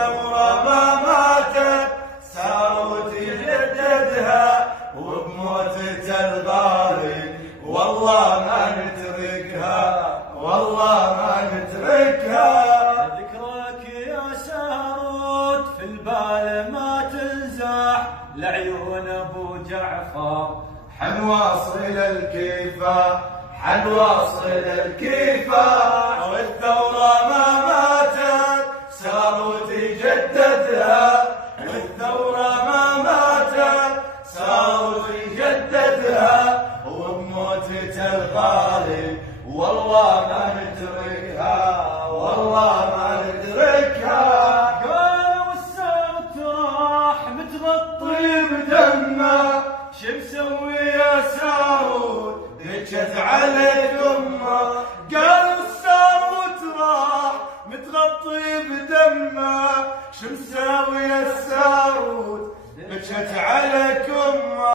والثورة ما ماتت ساروا تجددها، وبموتة الغالي والله ما نتركها، والله ما نتركها. ذكراك يا ساروت في البال ما تنزاح، لعيون ابو جعفر حنواصل الكفاح، حنواصل الكفاح، والثورة ما ماتت ساروا تجددها، والثورة ما ماتت ساروا تجددها، وبموتة الغالي والله ما نتركها، والله ما نتركها. قالوا السارت راح متغطي بدمه شو مسوي يا سارود بكت على يمه، قالوا السارود راح متغطي بدمه، شو مسوي يا سارود بكت على كمه.